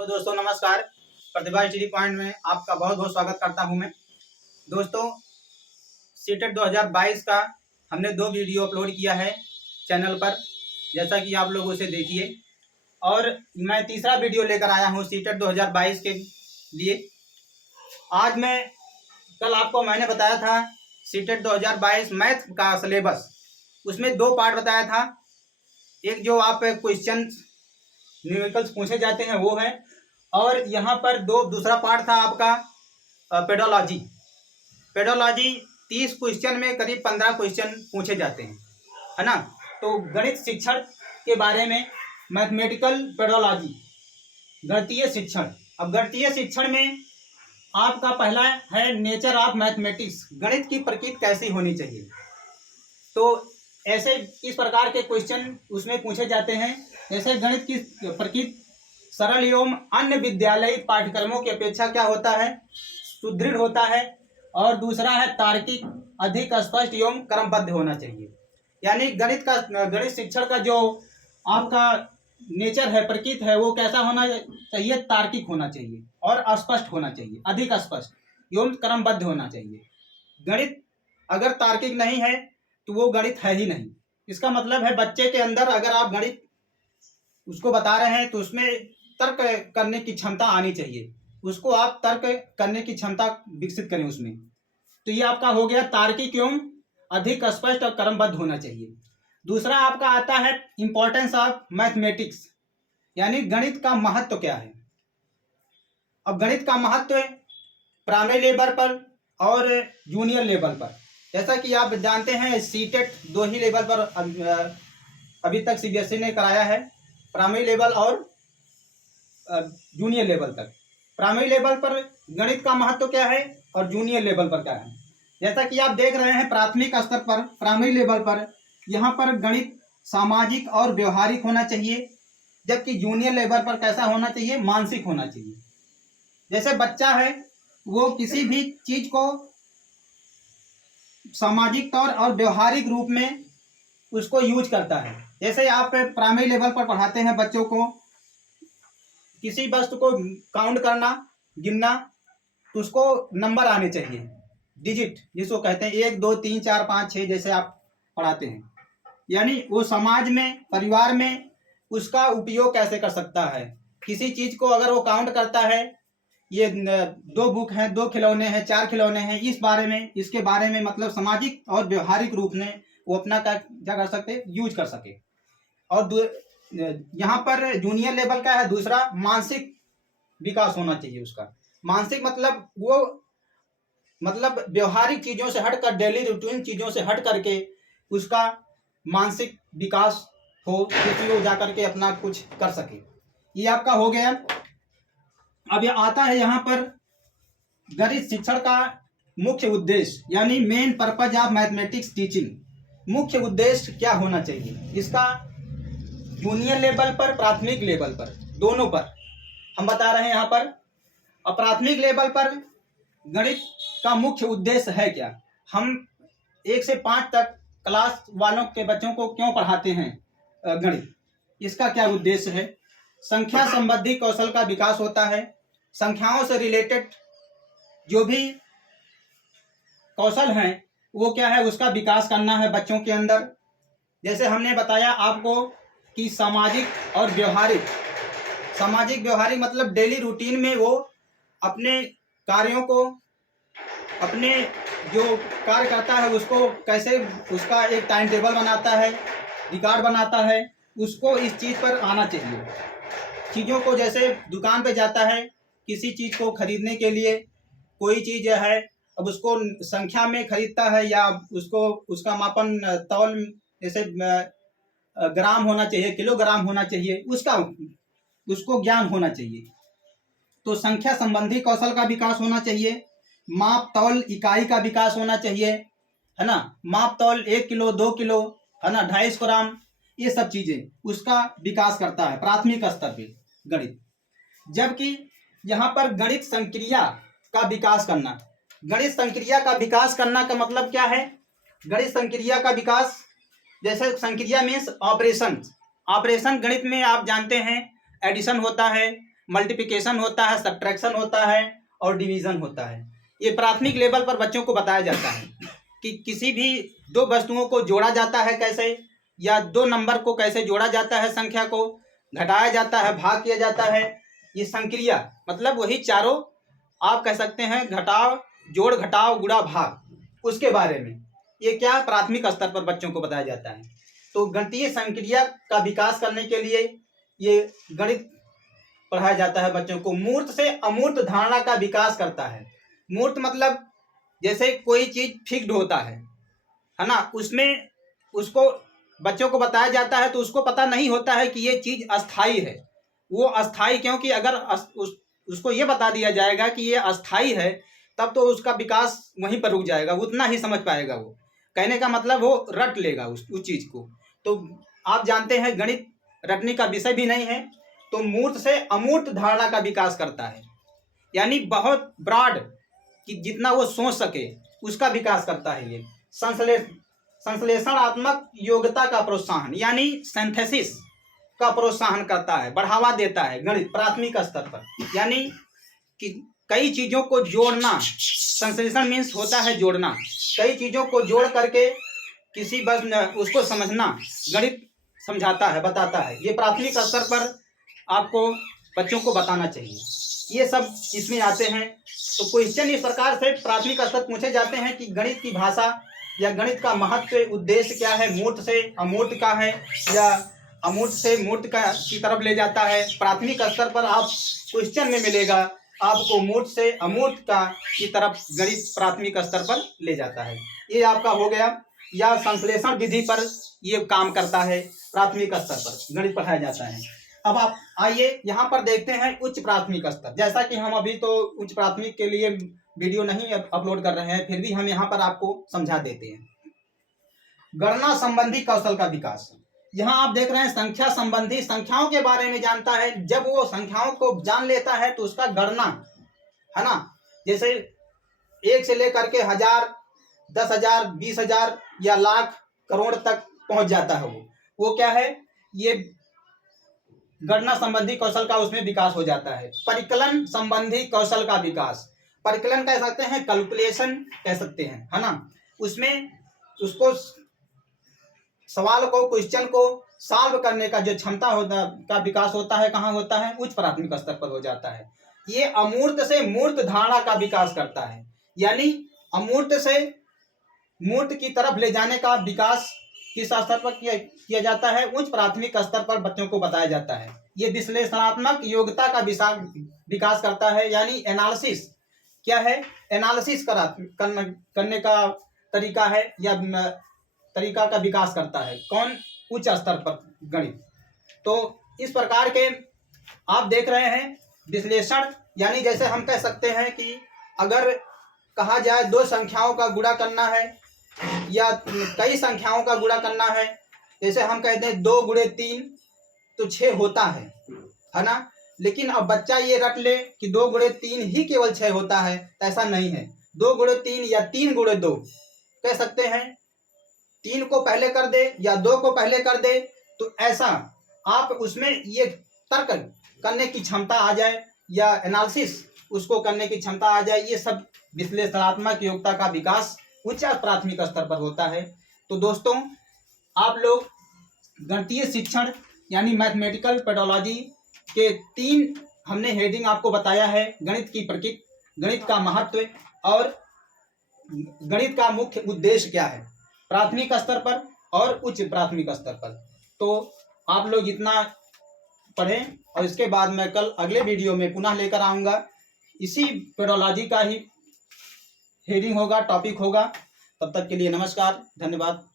तो दोस्तों नमस्कार। प्रतिभा स्टडी पॉइंट में आपका बहुत बहुत स्वागत करता हूं मैं। दोस्तों सीटेट 2022 का हमने 2 वीडियो अपलोड किया है चैनल पर, जैसा कि आप लोग उसे देखिए। और मैं तीसरा वीडियो लेकर आया हूं सीटेट 2022 के लिए। आज कल आपको मैंने बताया था सीटेट 2022 मैथ का सिलेबस, उसमें 2 पार्ट बताया था। एक जो आप क्वेश्चन न्यूमेरिकल्स पूछे जाते हैं वो है, और यहाँ पर दूसरा पार्ट था आपका पेडोलॉजी। 30 क्वेश्चन में करीब 15 क्वेश्चन पूछे जाते हैं, है ना। तो गणित शिक्षण के बारे में, मैथमेटिकल पेडोलॉजी, गणितीय शिक्षण। अब गणितीय शिक्षण में आपका पहला है नेचर ऑफ मैथमेटिक्स, गणित की प्रकृति कैसी होनी चाहिए। तो ऐसे इस प्रकार के क्वेश्चन उसमें पूछे जाते हैं, जैसे गणित की प्रकृति सरल एवं अन्य विद्यालयी पाठ्यक्रमों की अपेक्षा क्या होता है, सुदृढ़ होता है। और दूसरा है तार्किक, अधिक स्पष्ट एवं क्रमबद्ध होना चाहिए। यानी गणित शिक्षण का जो आपका नेचर है, प्रकृति है, वो कैसा होना चाहिए, तार्किक होना चाहिए और स्पष्ट होना चाहिए, अधिक स्पष्ट एवं क्रमबद्ध होना चाहिए। गणित अगर तार्किक नहीं है तो वो गणित है ही नहीं। इसका मतलब है बच्चे के अंदर अगर आप गणित उसको बता रहे हैं तो उसमें तर्क करने की क्षमता आनी चाहिए, उसको आप तर्क करने की क्षमता विकसित करें उसमें। तो ये आपका हो गया तार्किक एवं अधिक स्पष्ट और क्रमबद्ध होना चाहिए। दूसरा आपका आता है इंपॉर्टेंस ऑफ मैथमेटिक्स, यानी गणित का महत्व क्या है। अब गणित का महत्व प्राइमरी लेवल पर और जूनियर लेवल पर, जैसा कि आप जानते हैं सीटेट 2 ही लेवल पर अभी तक सीबीएसई ने कराया है, प्राइमरी लेवल और जूनियर लेवल तक। प्राइमरी लेवल पर गणित का महत्व क्या है और जूनियर लेवल पर क्या है। जैसा कि आप देख रहे हैं प्राथमिक स्तर पर, प्राइमरी लेवल पर यहाँ पर गणित सामाजिक और व्यवहारिक होना चाहिए, जबकि जूनियर लेवल पर कैसा होना चाहिए, मानसिक होना चाहिए। जैसे बच्चा है वो किसी भी चीज को सामाजिक तौर और व्यवहारिक रूप में उसको यूज करता है। जैसे आप प्राइमरी लेवल पर पढ़ाते हैं बच्चों को किसी वस्तु को काउंट करना, गिनना, तो उसको नंबर आने चाहिए, डिजिट जिसको कहते हैं 1 2 3 4 5 6, जैसे आप पढ़ाते हैं। यानी वो समाज में, परिवार में उसका उपयोग कैसे कर सकता है। किसी चीज को अगर वो काउंट करता है, ये 2 बुक हैं, 2 खिलौने हैं, 4 खिलौने हैं, इसके बारे में मतलब सामाजिक और व्यवहारिक रूप में वो अपना क्या कर सकते, यूज कर सके। और यहाँ पर जूनियर लेवल का है दूसरा, मानसिक विकास होना चाहिए उसका। मानसिक मतलब वो व्यवहारिक चीजों से हटकर, डेली रूटीन चीजों से हट करके उसका मानसिक विकास हो, क्योंकि वो जाकर के अपना कुछ कर सके। ये आपका हो गया। अब ये आता है यहाँ पर गणित शिक्षण का मुख्य उद्देश्य, यानी main purpose of mathematics teaching. मुख्य उद्देश्य क्या होना चाहिए इसका, जूनियर लेवल पर, प्राथमिक लेवल पर, दोनों पर हम बता रहे हैं यहाँ पर। और प्राथमिक लेवल पर गणित का मुख्य उद्देश्य है क्या, हम 1 से 5 तक क्लास वालों के बच्चों को क्यों पढ़ाते हैं गणित, इसका क्या उद्देश्य है। संख्या संबंधी कौशल का विकास होता है, संख्याओं से रिलेटेड जो भी कौशल हैं वो क्या है, उसका विकास करना है बच्चों के अंदर। जैसे हमने बताया आपको कि सामाजिक और व्यवहारिक, सामाजिक व्यवहारिक मतलब डेली रूटीन में वो अपने कार्यों को, अपने जो कार्य करता है उसको कैसे, उसका एक टाइम टेबल बनाता है, रिकॉर्ड बनाता है, उसको इस चीज़ पर आना चाहिए। चीज़ों को जैसे दुकान पे जाता है किसी चीज़ को खरीदने के लिए, कोई चीज़ है, अब उसको संख्या में खरीदता है या उसको उसका मापन तौल जैसे ग्राम होना चाहिए, किलोग्राम होना चाहिए, उसको ज्ञान होना चाहिए। तो संख्या संबंधी कौशल का विकास होना चाहिए, माप तौल इकाई का विकास होना चाहिए, है ना। माप तौल 1 किलो 2 किलो, है ना, 250 ग्राम, ये सब चीजें उसका विकास करता है प्राथमिक स्तर पे गणित। जबकि यहाँ पर गणित संक्रिया का विकास करना, गणित संक्रिया का विकास करना का मतलब क्या है, गणित संक्रिया का विकास, जैसे संक्रिया मीन्स ऑपरेशन। ऑपरेशन गणित में आप जानते हैं एडिशन होता है, मल्टीप्लिकेशन होता है, सब्ट्रैक्शन होता है और डिवीज़न होता है। ये प्राथमिक लेवल पर बच्चों को बताया जाता है कि किसी भी दो वस्तुओं को जोड़ा जाता है कैसे, या दो नंबर को कैसे जोड़ा जाता है, संख्या को घटाया जाता है, भाग किया जाता है। ये संक्रिया मतलब वही चारों आप कह सकते हैं, घटाव, जोड़, घटाव, गुणा, भाग, उसके बारे में ये क्या प्राथमिक स्तर पर बच्चों को बताया जाता है। तो गणितीय संक्रिया का विकास करने के लिए ये गणित पढ़ाया जाता है बच्चों को। मूर्त से अमूर्त धारणा का विकास करता है। मूर्त मतलब जैसे कोई चीज फिक्स्ड होता है ना, उसमें उसको बच्चों को बताया जाता है तो उसको पता नहीं होता है कि ये चीज अस्थाई है। वो अस्थाई क्योंकि अगर उसको ये बता दिया जाएगा कि ये अस्थाई है, तब तो उसका विकास वहीं पर रुक जाएगा, उतना ही समझ पाएगा वो। कहने का मतलब वो रट लेगा उस चीज को। तो आप जानते हैं गणित रटने का विषय भी नहीं है। तो मूर्त से अमूर्त धारणा का विकास करता है, यानी बहुत ब्रॉड कि जितना वो सोच सके उसका विकास करता है। ये संश्लेषणात्मक योग्यता का प्रोत्साहन यानी सिंथेसिस का प्रोत्साहन करता है, बढ़ावा देता है गणित प्राथमिक स्तर पर। यानी कि कई चीजों को जोड़ना, संश्लेषण मीन्स होता है जोड़ना, कई चीजों को जोड़ करके किसी बस उसको समझना गणित समझाता है, बताता है। ये प्राथमिक स्तर पर आपको बच्चों को बताना चाहिए। ये सब इसमें आते हैं। तो क्वेश्चन इस प्रकार से प्राथमिक स्तर पूछे जाते हैं कि गणित की भाषा या गणित का महत्व, उद्देश्य क्या है, मूर्त से अमूर्त का है या अमूर्त से मूर्त का की तरफ ले जाता है। प्राथमिक स्तर पर आप क्वेश्चन में मिलेगा आपको मूर्त से अमूर्त का की तरफ गणित प्राथमिक स्तर पर ले जाता है। ये आपका हो गया। या संश्लेषण विधि पर ये काम करता है, प्राथमिक स्तर पर गणित पढ़ाया जाता है। अब आप आइए यहाँ पर देखते हैं उच्च प्राथमिक स्तर। जैसा कि हम अभी तो उच्च प्राथमिक के लिए वीडियो नहीं अपलोड कर रहे हैं, फिर भी हम यहाँ पर आपको समझा देते हैं। गणना संबंधी कौशल का विकास। यहाँ आप देख रहे हैं संख्या संबंधी, संख्याओं के बारे में जानता है। जब वो संख्याओं को जान लेता है तो उसका गणना, है ना, जैसे 1 से लेकर के 1000, 10,000, 20,000 या लाख, करोड़ तक पहुंच जाता है। वो क्या है, ये गणना संबंधी कौशल का उसमें विकास हो जाता है। परिकलन संबंधी कौशल का विकास, परिकलन कह सकते हैं, कैलकुलेशन कह सकते हैं, है ना। उसमें उसको सवाल को, क्वेश्चन को सॉल्व करने का जो क्षमता होता का विकास होता है, कहाँ होता है, उच्च प्राथमिक स्तर पर हो जाता है। ये अमूर्त से मूर्त धारणा का विकास करता है, यानी अमूर्त से मूर्त की तरफ ले जाने का विकास किस स्तर पर किया जाता है, उच्च प्राथमिक स्तर पर बच्चों को बताया जाता है। ये विश्लेषणात्मक योग्यता का विकास करता है, यानी एनालिसिस क्या है, एनालिसिस करने का तरीका है या तरीका का विकास करता है। कौन, उच्च स्तर पर गणित। तो इस प्रकार के आप देख रहे हैं विश्लेषण, यानी जैसे हम कह सकते हैं कि अगर कहा जाए दो संख्याओं का गुणा करना है या कई संख्याओं का गुणा करना है, जैसे हम कहते हैं 2 गुणे 3 तो 6 होता है ना। लेकिन अब बच्चा ये रट ले कि 2 गुणे 3 ही केवल 6 होता है, तो ऐसा नहीं है। 2 गुणे 3 या 3 गुणे 2 कह सकते हैं, 3 को पहले कर दे या 2 को पहले कर दे, तो ऐसा आप उसमें ये तर्क करने की क्षमता आ जाए या एनालिसिस उसको करने की क्षमता आ जाए। ये सब विश्लेषणात्मक योग्यता का विकास उच्च प्राथमिक स्तर पर होता है। तो दोस्तों, आप लोग गणितीय शिक्षण यानी मैथमेटिकल पेडोलॉजी के 3 हमने हेडिंग आपको बताया है। गणित की प्रकृति, गणित का महत्व और गणित का मुख्य उद्देश्य क्या है प्राथमिक स्तर पर और उच्च प्राथमिक स्तर पर। तो आप लोग इतना पढ़ें और इसके बाद मैं कल अगले वीडियो में पुनः लेकर आऊँगा। इसी पेडोलॉजी का ही हेडिंग होगा, टॉपिक होगा। तब तक के लिए नमस्कार, धन्यवाद।